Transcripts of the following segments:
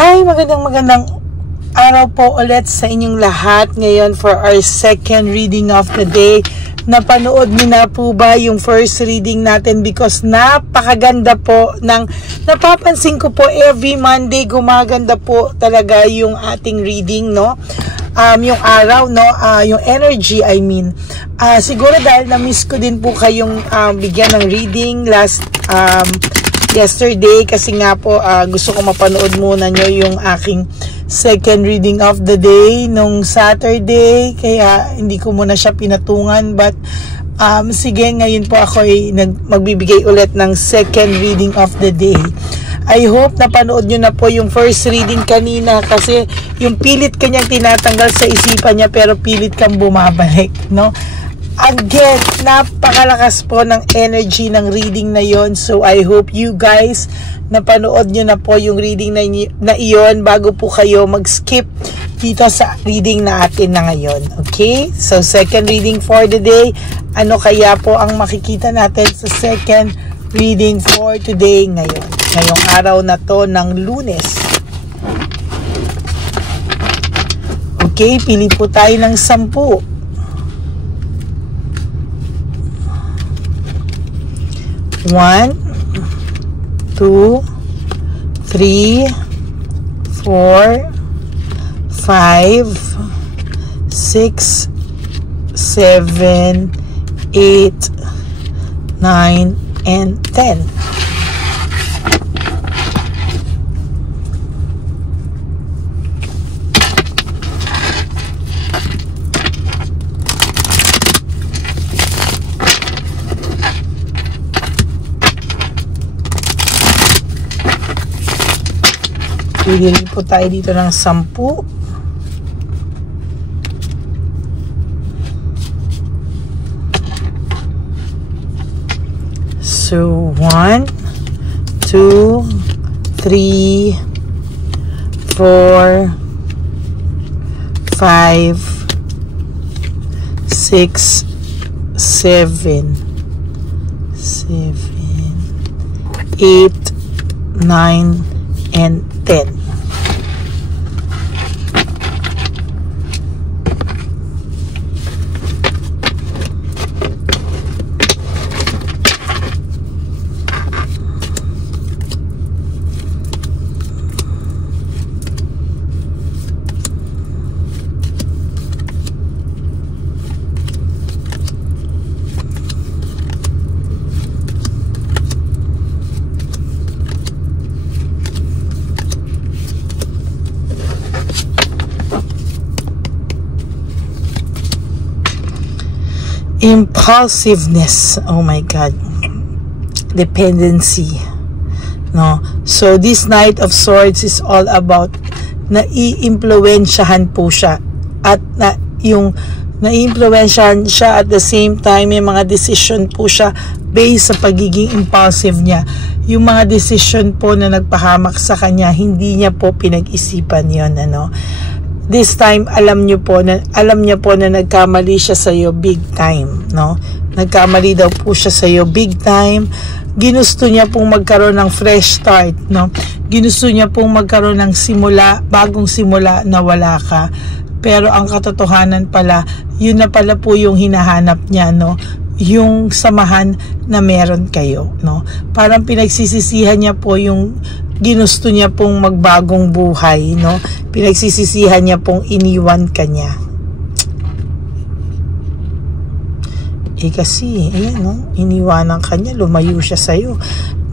Hi, magandang araw po ulit sa inyong lahat ngayon for our second reading of the day. Napanood niyo na po ba yung first reading natin? Because napakaganda po ng napapansin ko po every Monday gumaganda po talaga yung ating reading, no? Yung araw, no? Yung energy, I mean. Siguro dahil na-miss ko din po kayong bigyan ng reading yesterday kasi nga po gusto ko mapanood muna nyo yung aking second reading of the day nung Saturday, kaya hindi ko muna siya pinatungan, but sige, ngayon po ako ay magbibigay ulit ng second reading of the day. I hope napanood nyo na po yung first reading kanina kasi yung pilit kanyang tinatanggal sa isipan niya pero pilit kang bumabalik, no? Again, napakalakas po ng energy ng reading na yon. So I hope you guys napanood nyo na po yung reading na iyon bago po kayo mag-skip dito sa reading na atin na ngayon. Okay? So second reading for the day. Ano kaya po ang makikita natin sa second reading for today ngayon? Ngayong araw na to ng Lunes. Okay, pili po tayo ng 10. 1, 2, 3, 4, 5, 6, 7, 8, 9, and 10. Pili po tayo dito ng 10. So 1, 2, 3, 4, 5, 6, 7, 8, 9, and 10. Impulsiveness, oh my God, dependency, no? So this Knight of Swords is all about nai-impluwensyahan po siya at nai-impluwensyahan siya at the same time may mga decision po siya based sa pagiging impulsive niya. Yung mga decision po na nagpahamak sa kanya, hindi niya po pinag-isipan yon, ano? This time, alam niya po na nagkamali siya sa iyo big time, no? Nagkamali daw po siya sa iyo big time. Ginusto niya pong magkaroon ng fresh start, no? Ginusto niya pong magkaroon ng bagong simula na wala ka. Pero ang katotohanan pala, yun na pala po yung hinahanap niya, no? Yung samahan na meron kayo, no? Parang pinagsisisihan niya po yung ginusto niya pong magbagong buhay, no? Pinagsisisihan niya pong iniwan ka niya. Kasi, ayan, no? Iniwanan ka niya, lumayo siya sa'yo.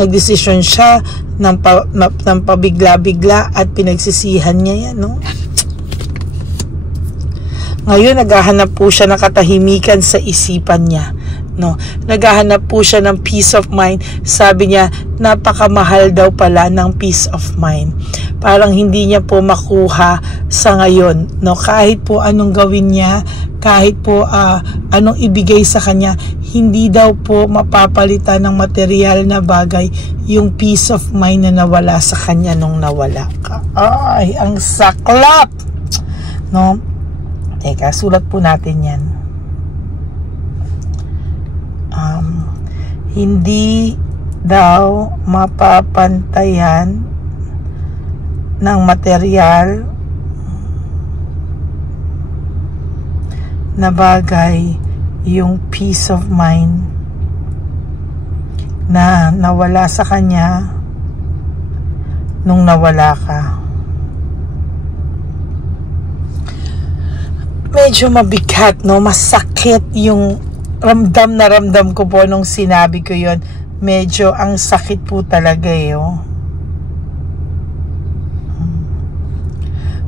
Nagdesisyon siya ng pabigla-bigla at pinagsisihan niya yan, no? Ngayon, naghahanap po siya ng katahimikan sa isipan niya, no? Naghahanap po siya ng peace of mind. Sabi niya, napakamahal daw pala ng peace of mind. Parang hindi niya po makuha sa ngayon, no? Kahit po anong gawin niya, kahit po anong ibigay sa kanya, hindi daw po mapapalitan ng material na bagay yung peace of mind na nawala sa kanya nung nawala ka. Ay, ang saklap, no? Teka, sulat po natin yan. Hindi daw mapapantayan ng material na bagay, yung peace of mind na nawala sa kanya nung nawala ka. Medyo mabigat, no? Masakit yung ramdam ko po nung sinabi ko yon. Medyo ang sakit po talaga eh, oh.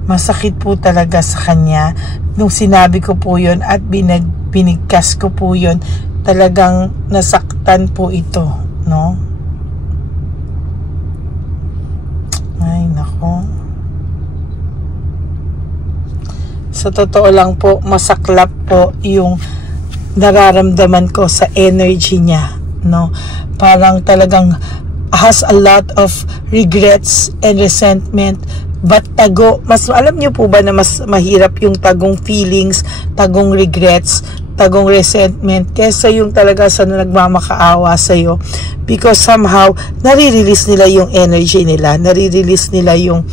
Masakit po talaga sa kanya nung sinabi ko po yon at binigkas ko po yon. Talagang nasaktan po ito, no? Ay, nako. Sa totoo lang po, masaklap po yung nararamdaman ko sa energy niya, no? Parang talagang has a lot of regrets and resentment, but tago, mas alam niyo po ba na mas mahirap yung tagong feelings, tagong regrets, tagong resentment kesa yung talaga sa nagmamakaawa sa'yo, because somehow nare-release nila yung energy nila, nare-release nila yung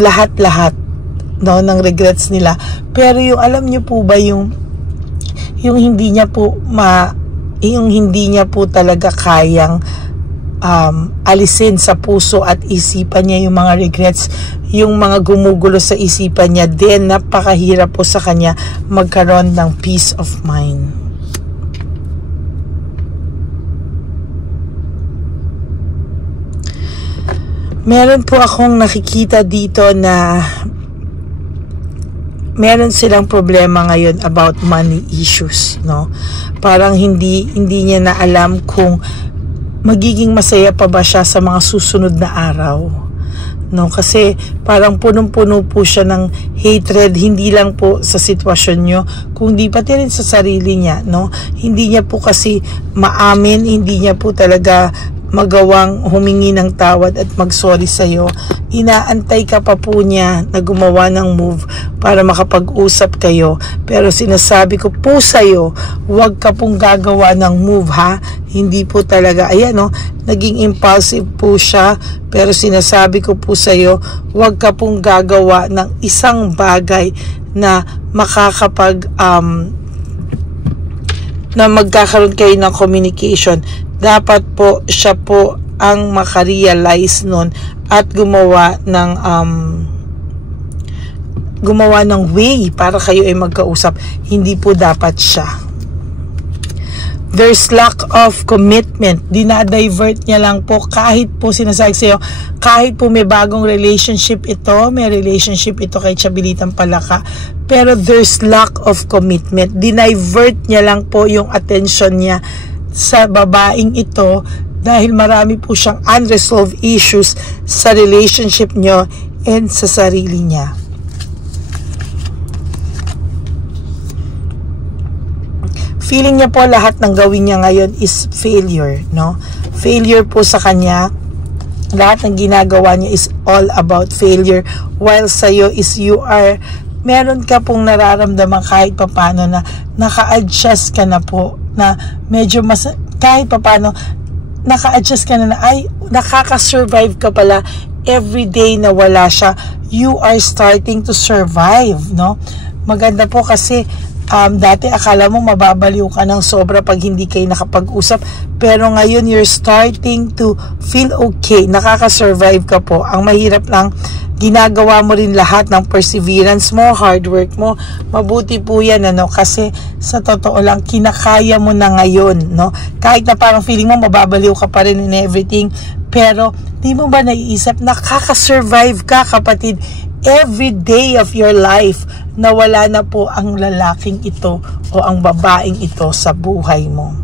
lahat-lahat, no, ng regrets nila. Pero yung alam niyo po ba yung hindi niya po talaga kayang alisin sa puso at isipan niya yung mga regrets, yung mga gumugulo sa isipan niya, then napakahirap po sa kanya magkaroon ng peace of mind. Meron po akong nakikita dito na meron silang problema ngayon about money issues, no? Parang hindi niya na alam kung magiging masaya pa ba siya sa mga susunod na araw, no? Kasi parang punong-puno po siya ng hatred, hindi lang po sa sitwasyon nyo, kundi pati rin sa sarili niya, no? Hindi niya po kasi maamin, hindi niya po talaga magawang humingi ng tawad at mag-sorry sa'yo. Inaantay ka pa po niya na gumawa ng move para makapag-usap kayo. Pero sinasabi ko po sa'yo, huwag ka pong gagawa ng move, ha? Hindi po talaga, ayan, no? Naging impulsive po siya. Pero sinasabi ko po sa'yo, huwag ka pong gagawa ng isang bagay na na magkakaroon kayo ng communication. Dapat po siya po ang makarealize nun at gumawa ng way para kayo ay magkausap. Hindi po dapat siya. There's lack of commitment. Dinadivert niya lang po, kahit po sinasabi sa'yo, kahit po may bagong relationship ito, may relationship ito kay Chabilitang Palaka, pero there's lack of commitment. Dinivert niya lang po yung attention niya sa babaeng ito dahil marami po siyang unresolved issues sa relationship niyo and sa sarili niya. Feeling niya po lahat ng gawin niya ngayon is failure, no? Failure po sa kanya. Lahat ng ginagawa niya is all about failure, while sa'yo is meron ka pong nararamdaman kahit papano na naka-adjust ka na po, na medyo kahit papano naka-adjust ka na ay nakaka-survive ka pala everyday na wala siya. You are starting to survive, no? Maganda po kasi dati akala mo mababaliw ka ng sobra pag hindi kayo nakapag-usap, pero ngayon you're starting to feel okay, nakaka-survive ka po. Ang mahirap lang, ginagawa mo rin lahat ng perseverance mo, hard work mo. Mabuti po yan, ano, kasi sa totoo lang, kinakaya mo na ngayon, no? Kahit na parang feeling mo mababaliw ka pa rin in everything, pero di mo ba naiisip, nakaka-survive ka, kapatid, every day of your life na wala na po ang lalaking ito o ang babaeng ito sa buhay mo.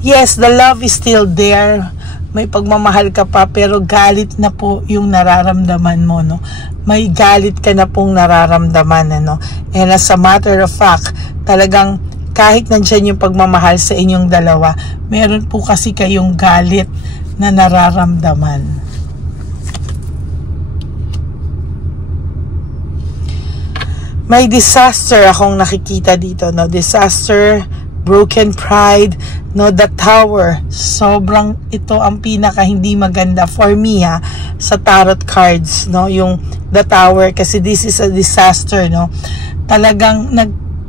Yes, the love is still there. May pagmamahal ka pa, pero galit na po yung nararamdaman mo, no? May galit ka na pong nararamdaman, ano? And as a matter of fact, talagang kahit nandyan yung pagmamahal sa inyong dalawa, meron po kasi kayong galit na nararamdaman. May disaster akong nakikita dito, no? Disaster, broken pride, no, the tower. Sobrang ito ang pinaka hindi maganda for me sa tarot cards, no, yung the tower, kasi this is a disaster, no. Talagang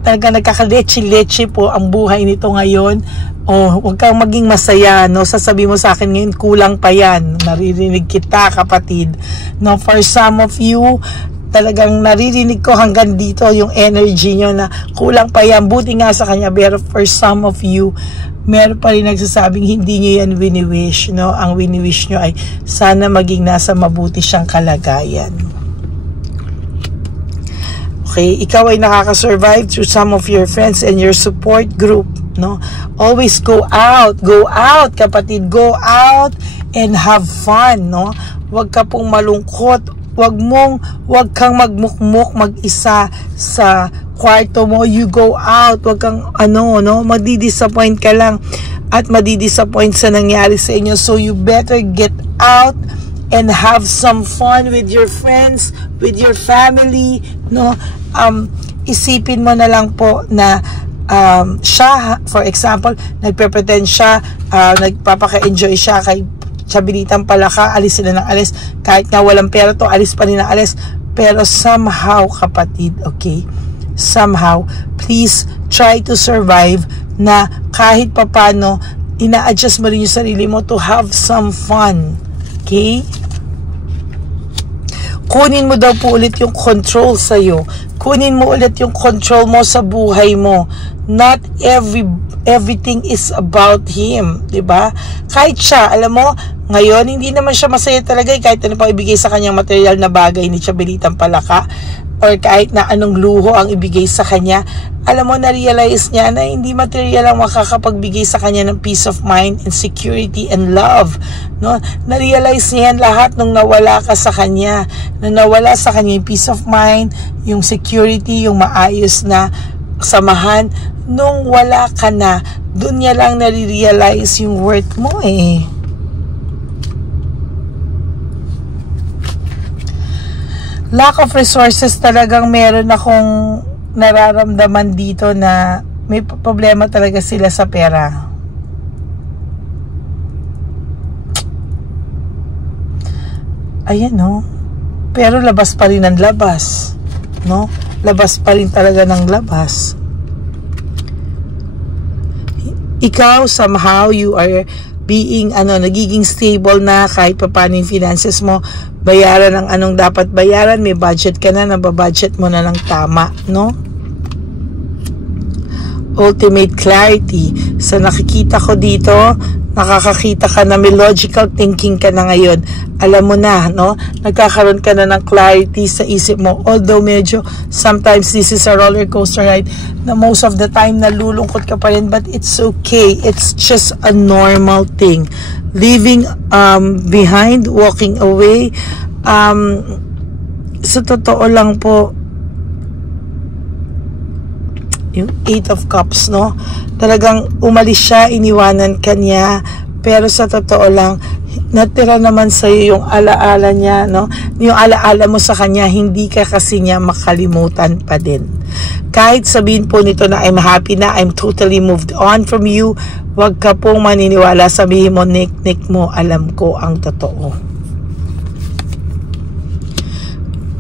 nagkakaleche-leche po ang buhay nito ngayon. Huwag kang maging masaya, no. Sasabi mo sa akin ngayon, kulang pa yan. Naririnig kita, kapatid, no. For some of you, talagang naririnig ko hanggang dito yung energy nyo na kulang pa yan. Buti nga sa kanya, pero for some of you, meron pa rin nagsasabing hindi nyo yan wini-wish, no. Ang wini-wish nyo ay sana maging nasa mabuti siyang kalagayan. Okay, ikaw ay nakaka-survive through some of your friends and your support group, no. Always go out, kapatid, go out and have fun, no. Huwag ka pong malungkot. Huwag kang magmukmuk mag-isa sa kwarto mo. You go out. Huwag kang madidisappoint ka lang at madidisappoint sa nangyari sa inyo. So you better get out and have some fun with your friends, with your family, no. Isipin mo na lang po na siya, for example, nagpe-pretend siya, nagpapaka-enjoy siya kay Chabilitang Palaka, alis sila ng alis, kahit nga walang pera to, alis pa rin ng alis. Pero somehow, kapatid, okay, somehow, please try to survive na kahit papano, ina-adjust mo rin yung sarili mo to have some fun, okay. Kunin mo daw po ulit yung control sa'yo. Kunin mo ulit yung control mo sa buhay mo. Not everything is about him, diba? Kahit siya, alam mo, ngayon, hindi naman siya masaya talaga kahit ano pang ibigay sa kanyang material na bagay ni Chabilitang Palaka, or kahit na anong luho ang ibigay sa kanya. Alam mo, na-realize niya na hindi material ang makakapagbigay sa kanya ng peace of mind and security and love, no? Na-realize niya yan lahat nung nawala ka sa kanya. Nung nawala sa kanya yung peace of mind, yung security, yung maayos na samahan. Nung wala ka na, dun niya lang nare-realize yung worth mo eh. Lack of resources, talagang meron akong nararamdaman dito na may problema talaga sila sa pera. Ayan, no. Pero labas pa rin ang labas, no. Labas pa rin talaga ng labas. Ikaw, somehow, you are being, nagiging stable na kahit pa paano yung finances mo. Bayaran ang anong dapat bayaran, may budget ka na, nababudget mo na ng tama, no? Ultimate clarity. Sa nakikita ko dito, nakakakita ka na may logical thinking ka na ngayon. Alam mo na, no? Nagkakaroon ka na ng clarity sa isip mo. Although medyo, sometimes this is a roller coaster ride, na most of the time nalulungkot ka pa rin, but it's okay. It's just a normal thing. Leaving behind, walking away, sa totoo lang po, yung 8 of Cups, no? Talagang umalis siya, iniwanan ka niya, pero sa totoo lang, natira naman sa'yo yung alaala niya, no? Yung alaala mo sa kanya, hindi ka kasi niya makalimutan pa din. Kahit sabihin po nito na I'm happy na, I'm totally moved on from you, wag ka pong maniniwala. Sabihin mo, Nick mo, alam ko ang totoo.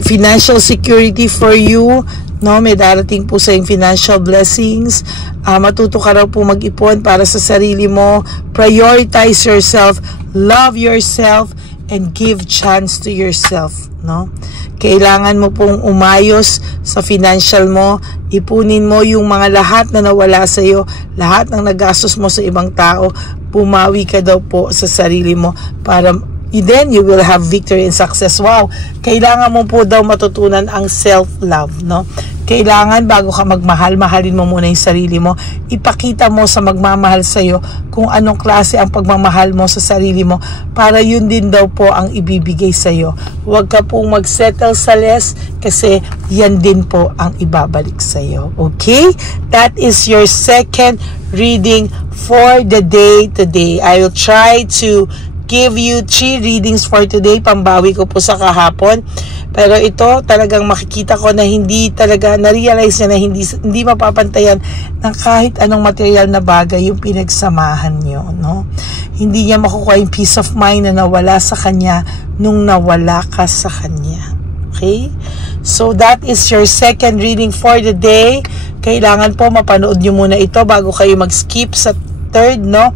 Financial security for you, no, may darating po sa yung financial blessings. Matuto ka raw po mag-ipon para sa sarili mo. Prioritize yourself, love yourself, and give chance to yourself, no? Kailangan mo pong umayos sa financial mo. Ipunin mo yung mga lahat na nawala sa iyo, lahat ng nagastos mo sa ibang tao. Pumawi ka daw po sa sarili mo para then you will have victory and success. Wow! Kailangan mo po daw matutunan ang self-love, no? Kailangan bago ka magmahal, mahalin mo muna yung sarili mo. Ipakita mo sa magmamahal sa'yo kung anong klase ang pagmamahal mo sa sarili mo para yun din daw po ang ibibigay sa'yo. Huwag ka pong mag-settle sa less kasi yan din po ang ibabalik sa'yo. Okay? That is your second reading for the day today. I will try to give you 3 readings for today. Pambawi ko po sa kahapon. Pero ito talagang makikita ko na hindi talaga na-realize niya na hindi mapapantayan ng kahit anong material na bagay yung pinagsamahan niyo, no? Hindi niya makukuha yung peace of mind na nawala sa kanya nung nawala ka sa kanya. Okay? So that is your second reading for the day. Kailangan po mapanood nyo muna ito bago kayo mag-skip sa third, no?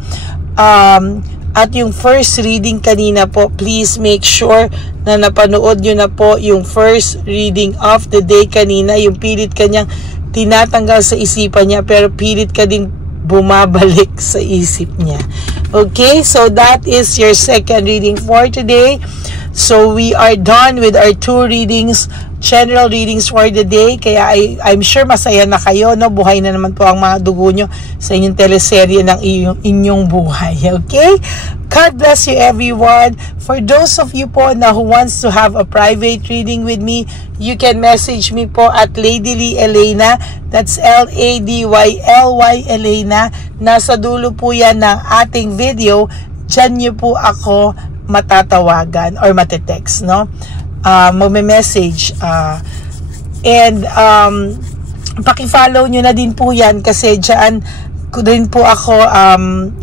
At yung first reading kanina po, please make sure na napanood nyo na po yung first reading of the day kanina. Yung pilit kanyang tinatanggal sa isipan niya, pero pilit ka ding bumabalik sa isip niya. Okay, so that is your second reading for today. So we are done with our 2 readings, general readings for the day. Kaya I'm sure masaya na kayo, no? Buhay na naman po ang mga dugo nyo sa inyong teleserye ng inyong buhay. Okay? God bless you everyone. For those of you po na who wants to have a private reading with me, you can message me po at Lady Lee Elena. That's LADYLY Elena. Nasa dulo po yan ng ating video. Diyan nyo po ako matatawagan or matetext, no? Magme-message. And paki-follow nyo na din po yan kasi dyan din po ako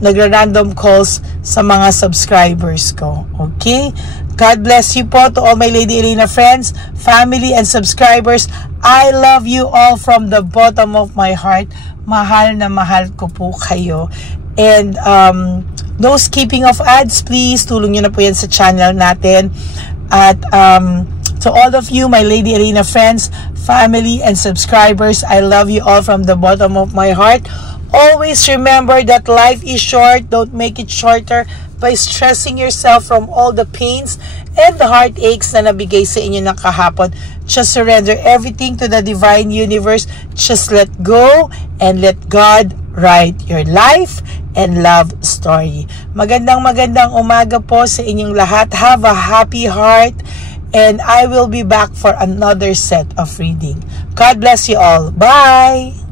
nagra-random calls sa mga subscribers ko. Okay? God bless you po to all my Lady Elena friends, family, and subscribers. I love you all from the bottom of my heart. Mahal na mahal ko po kayo. And no skipping of ads, please. Tulong nyo na po yan sa channel natin. At to all of you, my Lady Elena friends, family, and subscribers, I love you all from the bottom of my heart. Always remember that life is short. Don't make it shorter by stressing yourself from all the pains and the heartaches na nabigay sa inyo ng kahapon. Just surrender everything to the divine universe. Just let go and let God write your life and love story. Magandang umaga po sa inyong lahat. Have a happy heart, and I will be back for another set of reading. God bless you all. Bye!